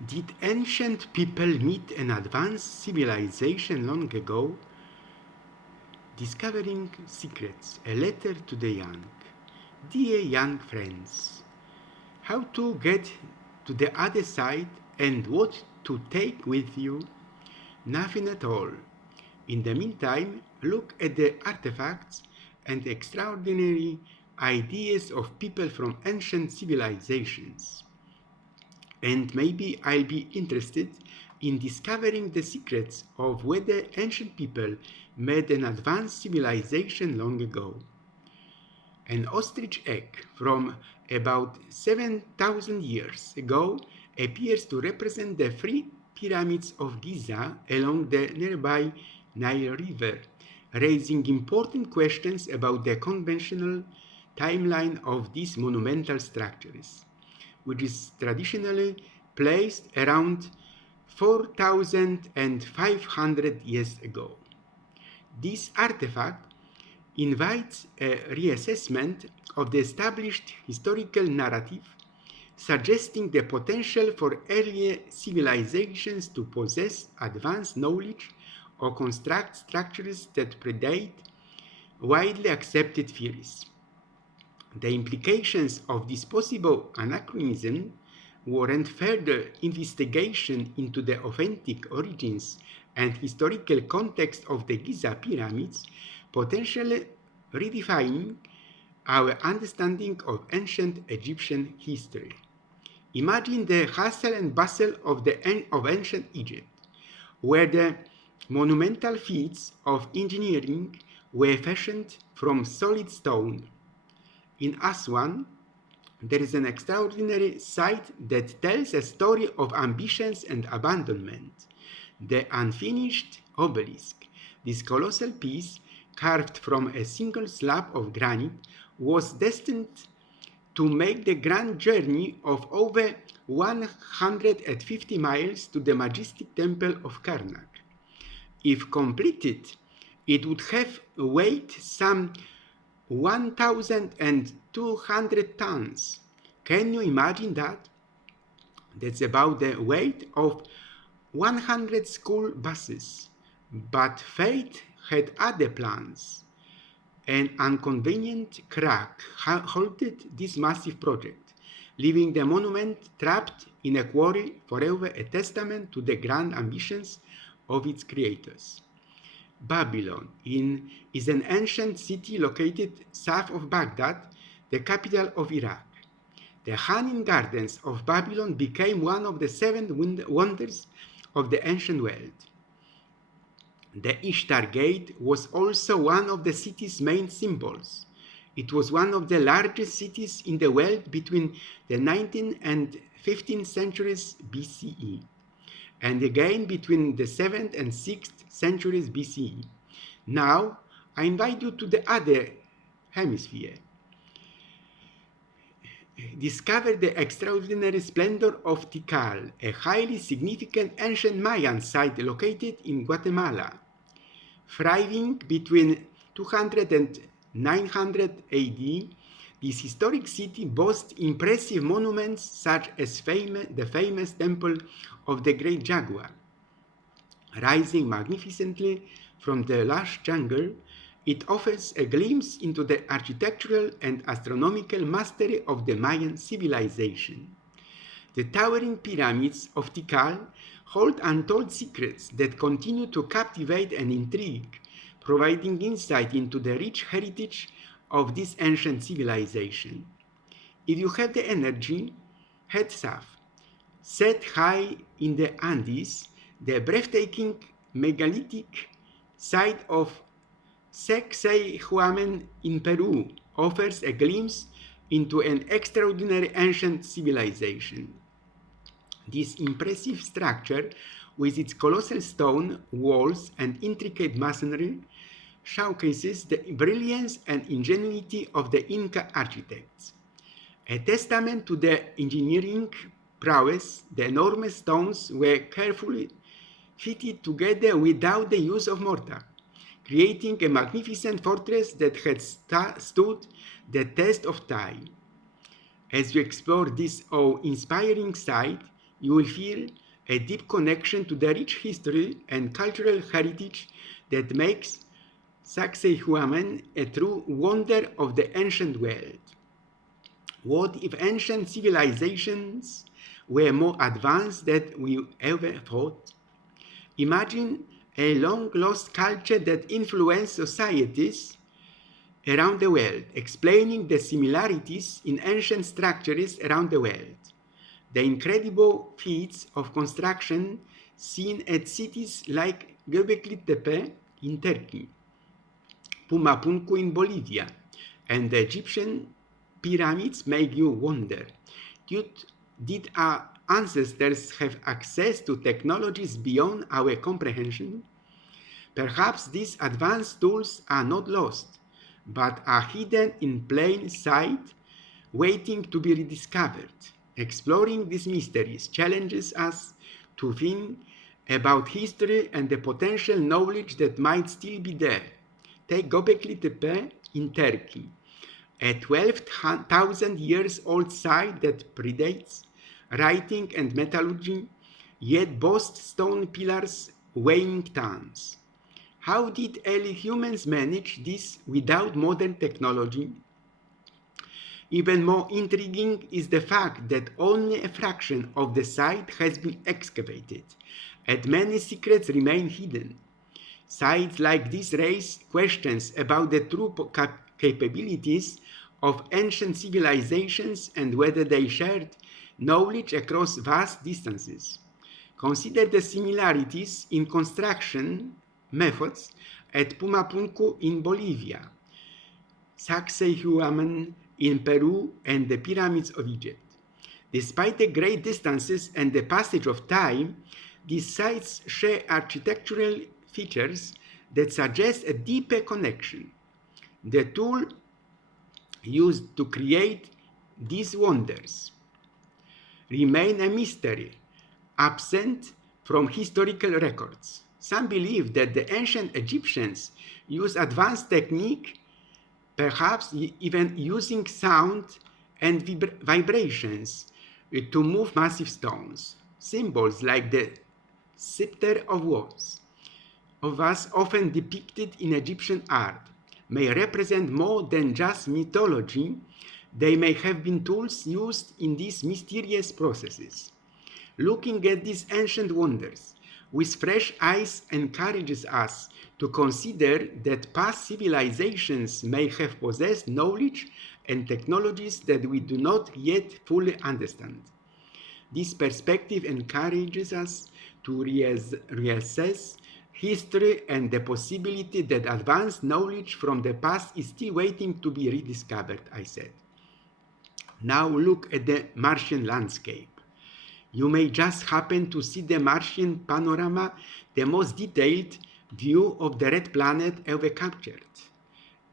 Did ancient people meet an advanced civilization long ago? Discovering Secrets, a letter to the young. Dear young friends, how to get to the other side and what to take with you? Nothing at all. In the meantime, look at the artifacts and extraordinary ideas of people from ancient civilizations. And maybe I'll be interested in discovering the secrets of whether ancient people made an advanced civilization long ago. An ostrich egg from about 7,000 years ago appears to represent the three pyramids of Giza along the nearby Nile River, raising important questions about the conventional timeline of these monumental structures, which is traditionally placed around 4,500 years ago. This artifact invites a reassessment of the established historical narrative, suggesting the potential for earlier civilizations to possess advanced knowledge or construct structures that predate widely accepted theories. The implications of this possible anachronism warrant further investigation into the authentic origins and historical context of the Giza pyramids, potentially redefining our understanding of ancient Egyptian history. Imagine the hustle and bustle of ancient Egypt, where the monumental feats of engineering were fashioned from solid stone. In Aswan, there is an extraordinary site that tells a story of ambitions and abandonment. The unfinished obelisk, this colossal piece carved from a single slab of granite, was destined to make the grand journey of over 150 miles to the majestic temple of Karnak. If completed, it would have weighed some 1,200 tons. Can you imagine that? That's about the weight of 100 school buses. But fate had other plans. An inconvenient crack halted this massive project, leaving the monument trapped in a quarry, forever a testament to the grand ambitions of its creators. Babylon is an ancient city located south of Baghdad, the capital of Iraq. The Hanging Gardens of Babylon became one of the seven wonders of the ancient world. The Ishtar Gate was also one of the city's main symbols. It was one of the largest cities in the world between the 19th and 15th centuries BCE, and again between the 7th and 6th centuries BCE. Now, I invite you to the other hemisphere. Discover the extraordinary splendor of Tikal, a highly significant ancient Mayan site located in Guatemala. Thriving between 200 and 900 AD, this historic city boasts impressive monuments such as the famous Temple of the Great Jaguar. Rising magnificently from the lush jungle, it offers a glimpse into the architectural and astronomical mastery of the Mayan civilization. The towering pyramids of Tikal hold untold secrets that continue to captivate and intrigue, providing insight into the rich heritage of this ancient civilization. If you have the energy, head south. Set high in the Andes, the breathtaking megalithic site of Sacsayhuaman in Peru offers a glimpse into an extraordinary ancient civilization. This impressive structure, with its colossal stone walls and intricate masonry, showcases the brilliance and ingenuity of the Inca architects. A testament to their engineering prowess, the enormous stones were carefully fitted together without the use of mortar, creating a magnificent fortress that had stood the test of time. As you explore this awe-inspiring site, you will feel a deep connection to the rich history and cultural heritage that makes Sacsayhuaman a true wonder of the ancient world. What if ancient civilizations were more advanced than we ever thought? Imagine a long-lost culture that influenced societies around the world, explaining the similarities in ancient structures around the world. The incredible feats of construction seen at cities like Göbekli Tepe in Turkey, Pumapunku in Bolivia, and the Egyptian pyramids make you wonder. Did our ancestors have access to technologies beyond our comprehension? Perhaps these advanced tools are not lost, but are hidden in plain sight, waiting to be rediscovered. Exploring these mysteries challenges us to think about history and the potential knowledge that might still be there. Take Göbekli Tepe in Turkey, a 12,000 years old site that predates writing and metallurgy, yet boasts stone pillars weighing tons. How did early humans manage this without modern technology? Even more intriguing is the fact that only a fraction of the site has been excavated, and many secrets remain hidden. Sites like this raise questions about the true capabilities of ancient civilizations and whether they shared knowledge across vast distances. Consider the similarities in construction methods at Pumapunku in Bolivia, Sacsayhuaman in Peru, and the pyramids of Egypt. Despite the great distances and the passage of time, these sites share architectural features that suggest a deeper connection. The tool used to create these wonders remain a mystery, absent from historical records. Some believe that the ancient Egyptians used advanced technique, perhaps even using sound and vibrations to move massive stones. Symbols like the scepter of was often depicted in Egyptian art, may represent more than just mythology. They may have been tools used in these mysterious processes. Looking at these ancient wonders with fresh eyes encourages us to consider that past civilizations may have possessed knowledge and technologies that we do not yet fully understand. This perspective encourages us to reassess history and the possibility that advanced knowledge from the past is still waiting to be rediscovered, I said. Now look at the Martian landscape. You may just happen to see the Martian panorama, the most detailed view of the red planet ever captured.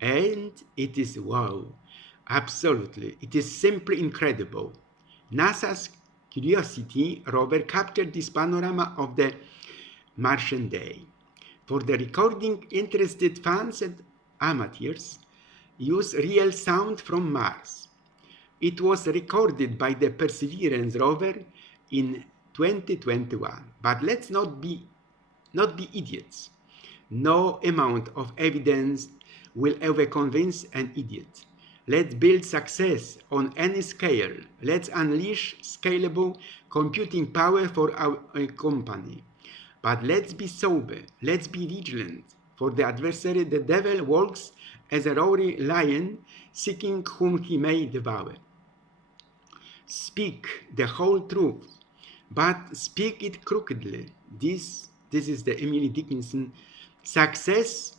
And it is wow, absolutely, it is simply incredible. NASA's Curiosity rover captured this panorama of the Martian day. For the recording, interested fans and amateurs use real sound from Mars. It was recorded by the Perseverance rover in 2021. But let's not be idiots. No amount of evidence will ever convince an idiot. Let's build success on any scale. Let's unleash scalable computing power for our company. But let's be sober. Let's be vigilant. For the adversary, the devil walks as a roaring lion, seeking whom he may devour. Speak the whole truth, but speak it crookedly. This is the Emily Dickinson. Success,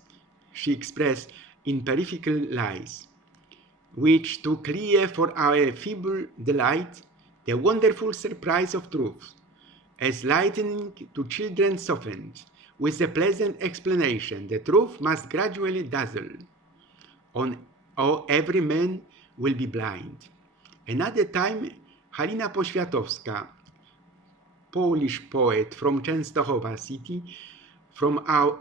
she expressed, in peripheral lies, which to clear for our feeble delight the wonderful surprise of truth, as lightning to children softened, with a pleasant explanation, the truth must gradually dazzle, or every man will be blind. Another time, Halina Poświatowska, Polish poet from Częstochowa city, from our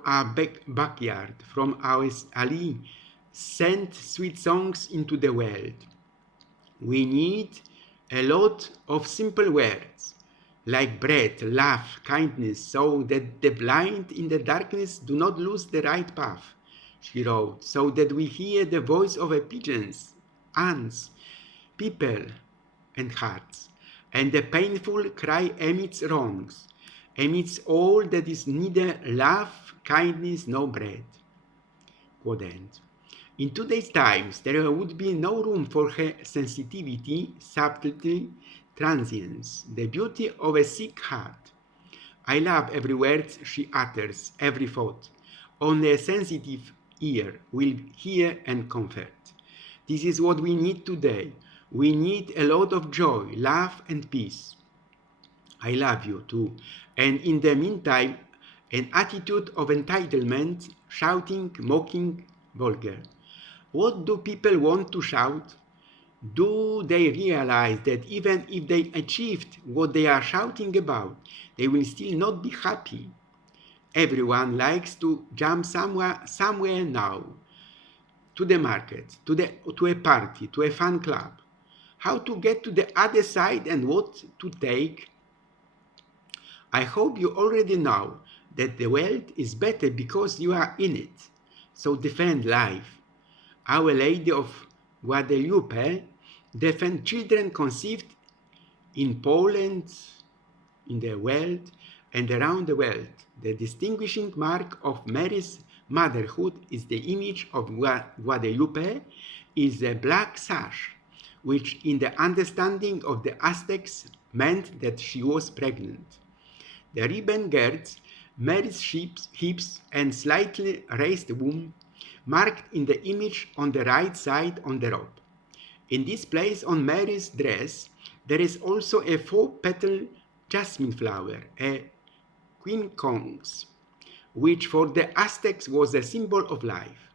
backyard, from our alley, sent sweet songs into the world. We need a lot of simple words, like bread, love, kindness, so that the blind in the darkness do not lose the right path, she wrote, so that we hear the voice of a pigeons, ants, people, and hearts, and the painful cry amidst wrongs, amidst all that is neither love, kindness, nor bread. Quote end. In today's times, there would be no room for her sensitivity, subtlety, transience, the beauty of a sick heart. I love every word she utters, every thought. Only a sensitive ear will hear and comfort. This is what we need today. We need a lot of joy, love, and peace. I love you too. And in the meantime, an attitude of entitlement, shouting, mocking, vulgar. What do people want to shout? Do they realize that even if they achieved what they are shouting about, they will still not be happy? Everyone likes to jump somewhere now, to the market, to a party, to a fan club. How to get to the other side and what to take? I hope you already know that the world is better because you are in it. So defend life. Our Lady of Guadalupe defends children conceived in Poland, in the world, and around the world. The distinguishing mark of Mary's motherhood is the image of Guadalupe is a black sash, which in the understanding of the Aztecs meant that she was pregnant. The ribbon girds Mary's hips and slightly raised womb, marked in the image on the right side on the robe. In this place on Mary's dress, there is also a four-petal jasmine flower, a quincunx, which for the Aztecs was a symbol of life.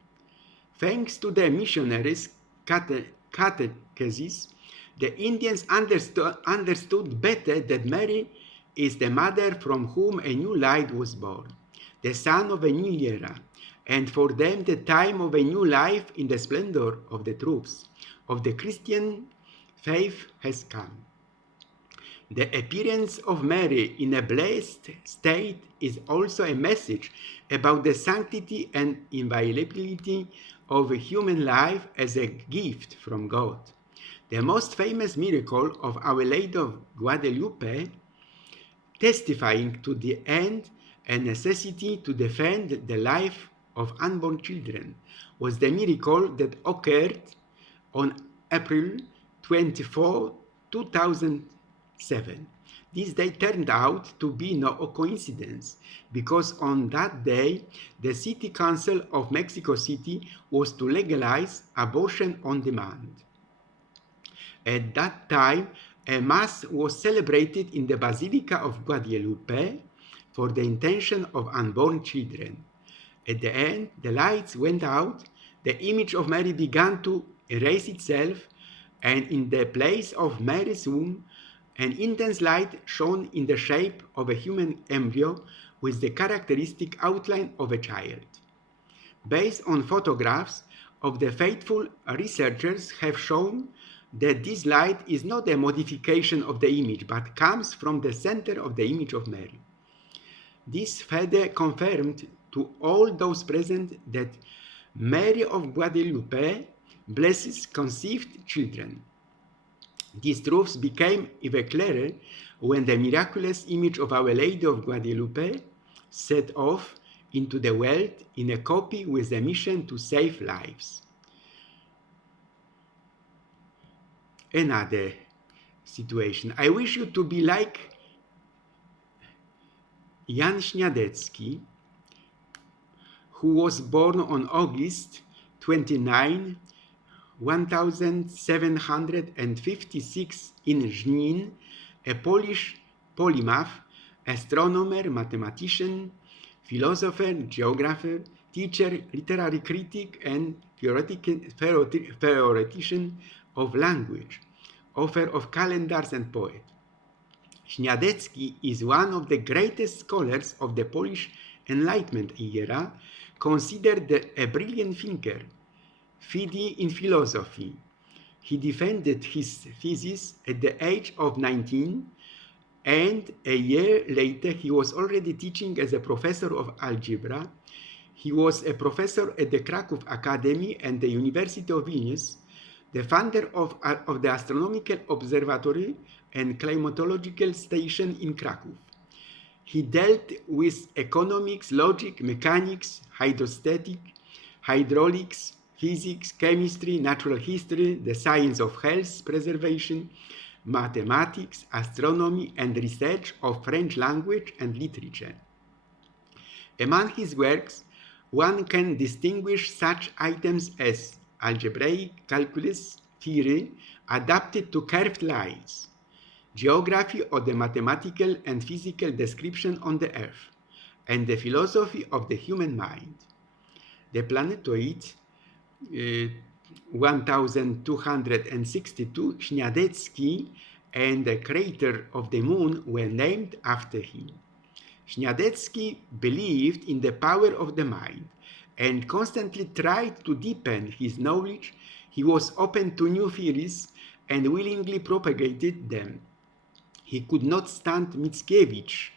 Thanks to the missionaries' catechesis, the Indians understood better that Mary is the mother from whom a new light was born, the son of a new era, and for them the time of a new life in the splendor of the truths of the Christian faith has come. The appearance of Mary in a blessed state is also a message about the sanctity and inviolability of a human life as a gift from God. The most famous miracle of Our Lady of Guadalupe, testifying to the end and necessity to defend the life of unborn children, was the miracle that occurred on April 24, 2007. This day turned out to be no coincidence, because on that day, the City Council of Mexico City was to legalize abortion on demand. At that time, a Mass was celebrated in the Basilica of Guadalupe for the intention of unborn children. At the end, the lights went out, the image of Mary began to erase itself, and in the place of Mary's womb, an intense light shone in the shape of a human embryo with the characteristic outline of a child. Based on photographs of the faithful researchers have shown that this light is not a modification of the image, but comes from the center of the image of Mary. This further confirmed to all those present that Mary of Guadalupe blesses conceived children. These truths became even clearer when the miraculous image of Our Lady of Guadalupe set off into the world in a copy with the mission to save lives. Another situation. I wish you to be like Jan Śniadecki, who was born on August 29, 1756 in Żnin, a Polish polymath, astronomer, mathematician, philosopher, geographer, teacher, literary critic, and theoretician of language, author of calendars and poet. Śniadecki is one of the greatest scholars of the Polish Enlightenment era, considered a brilliant thinker, fide in philosophy. He defended his thesis at the age of 19 and a year later he was already teaching as a professor of algebra. He was a professor at the Kraków Academy and the University of Vilnius, the founder of the Astronomical Observatory and Climatological Station in Kraków. He dealt with economics, logic, mechanics, hydrostatic, hydraulics, physics, chemistry, natural history, the science of health preservation, mathematics, astronomy, and research of French language and literature. Among his works, one can distinguish such items as algebraic calculus theory adapted to curved lines, geography of the mathematical and physical description on the Earth, and the philosophy of the human mind. The planetoid 1262 Śniadecki and the crater of the moon were named after him. Śniadecki believed in the power of the mind and constantly tried to deepen his knowledge. He was open to new theories and willingly propagated them. He could not stand Mickiewicz,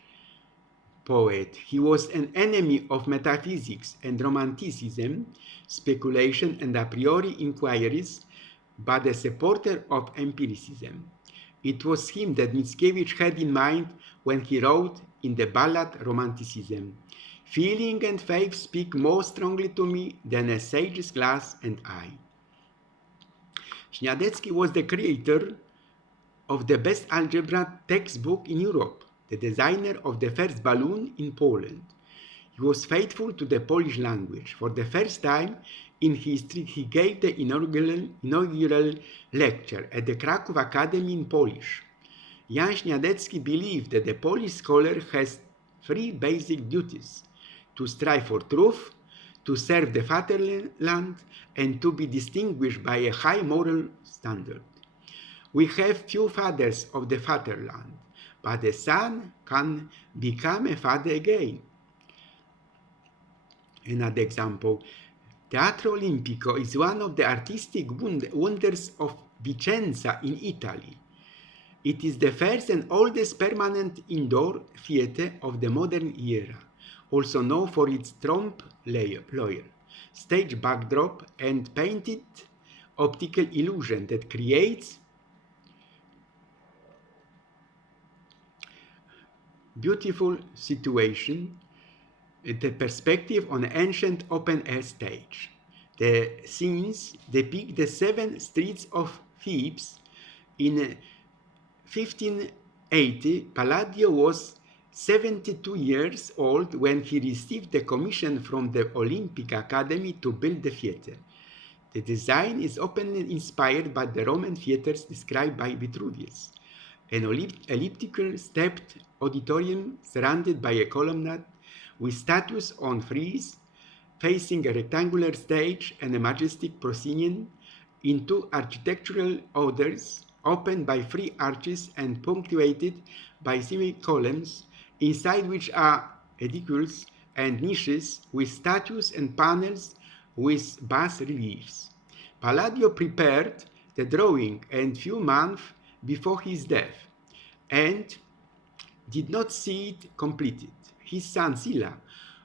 poet. He was an enemy of metaphysics and romanticism, speculation and a priori inquiries, but a supporter of empiricism. It was him that Mickiewicz had in mind when he wrote in the ballad Romanticism, "Feeling and faith speak more strongly to me than a sage's glass and eye." Śniadecki was the creator of the best algebra textbook in Europe, the designer of the first balloon in Poland. He was faithful to the Polish language. For the first time in history, he gave the inaugural lecture at the Kraków Academy in Polish. Jan Śniadecki believed that the Polish scholar has three basic duties: to strive for truth, to serve the fatherland, and to be distinguished by a high moral standard. We have few fathers of the fatherland, but the son can become a father again. Another example, Teatro Olimpico is one of the artistic wonders of Vicenza in Italy. It is the first and oldest permanent indoor theater of the modern era, also known for its trompe l'oeil, stage backdrop, and painted optical illusion that creates beautiful situation, the perspective on an ancient open-air stage. The scenes depict the 7 streets of Thebes. In 1580, Palladio was 72 years old when he received the commission from the Olympic Academy to build the theater. The design is openly inspired by the Roman theaters described by Vitruvius, an elliptical stepped auditorium surrounded by a columnade with statues on frieze, facing a rectangular stage and a majestic proscenium in 2 architectural orders, opened by 3 arches and punctuated by semi-columns, inside which are edifices and niches with statues and panels with bas-reliefs. Palladio prepared the drawing a few months before his death and did not see it completed. His son Sylla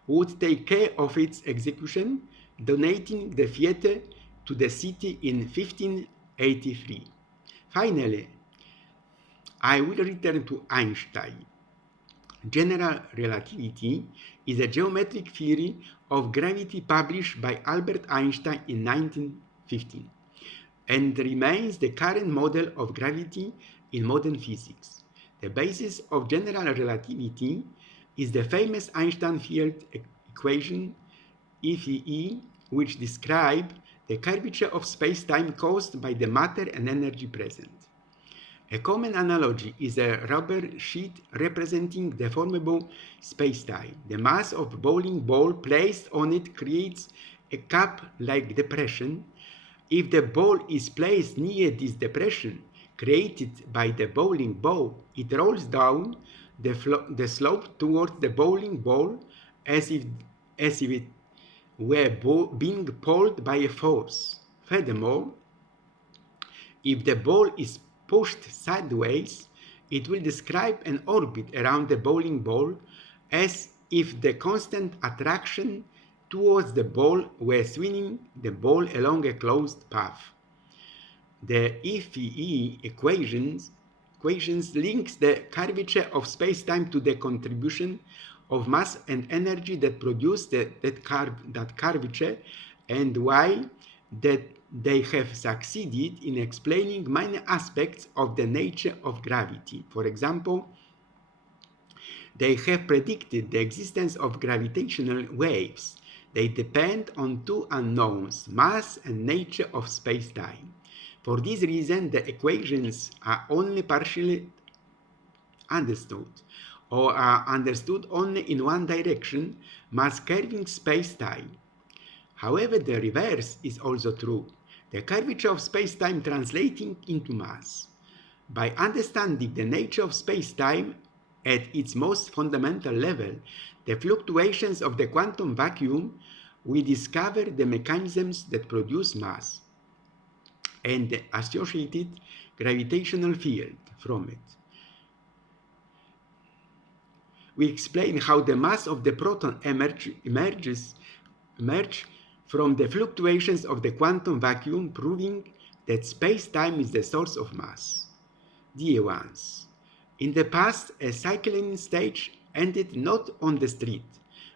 would take care of its execution, donating the theater to the city in 1583. Finally, I will return to Einstein. General relativity is a geometric theory of gravity published by Albert Einstein in 1915 and remains the current model of gravity in modern physics. The basis of general relativity is the famous Einstein field equation, EFE, which describes the curvature of space-time caused by the matter and energy present. A common analogy is a rubber sheet representing deformable space-time. The mass of a bowling ball placed on it creates a cup-like depression. If the ball is placed near this depression created by the bowling ball, it rolls down the slope towards the bowling ball as if it were being pulled by a force. Furthermore, if the ball is pushed sideways, It will describe an orbit around the bowling ball as if the constant attraction towards the ball were swinging the ball along a closed path. The EFE equations links the curvature of space-time to the contribution of mass and energy that produce that curvature, and why that they have succeeded in explaining many aspects of the nature of gravity. For example, they have predicted the existence of gravitational waves. They depend on two unknowns, mass and nature of space-time. For this reason, the equations are only partially understood, or are understood only in one direction, mass curving space-time. However, the reverse is also true, the curvature of space-time translating into mass. By understanding the nature of space-time at its most fundamental level, the fluctuations of the quantum vacuum, we discover the mechanisms that produce mass and the associated gravitational field from it. We explain how the mass of the proton emerge from the fluctuations of the quantum vacuum, proving that space-time is the source of mass. Dear ones, in the past, a cycling stage ended not on the street,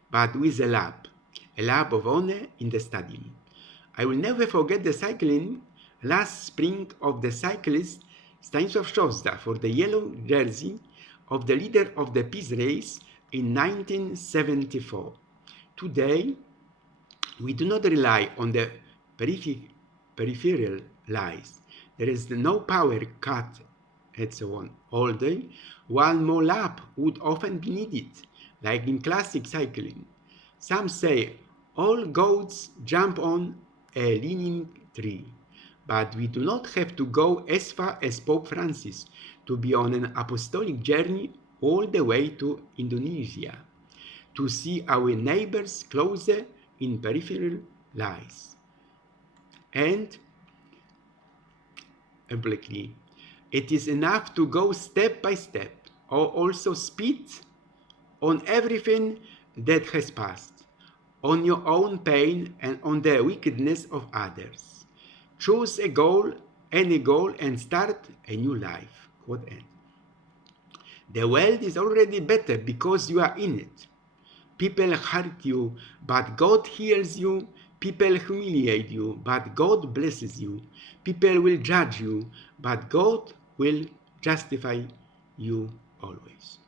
but with a lab of honor in the stadium. I will never forget the cycling last spring of the cyclist Stanisław Szosda for the yellow jersey of the leader of the peace race in 1974. Today, we do not rely on the peripheral lies. There is no power cut and so on all day. One more lap would often be needed, like in classic cycling. Some say all goats jump on a leaning tree, but we do not have to go as far as Pope Francis to be on an apostolic journey all the way to Indonesia, to see our neighbors closer in peripheral lies. And obliquely, it is enough to go step by step, or also spit on everything that has passed, on your own pain and on the wickedness of others. Choose a goal, any goal, and start a new life. Quote end. The world is already better because you are in it. People hurt you, but God heals you. People humiliate you, but God blesses you. People will judge you, but God will justify you always.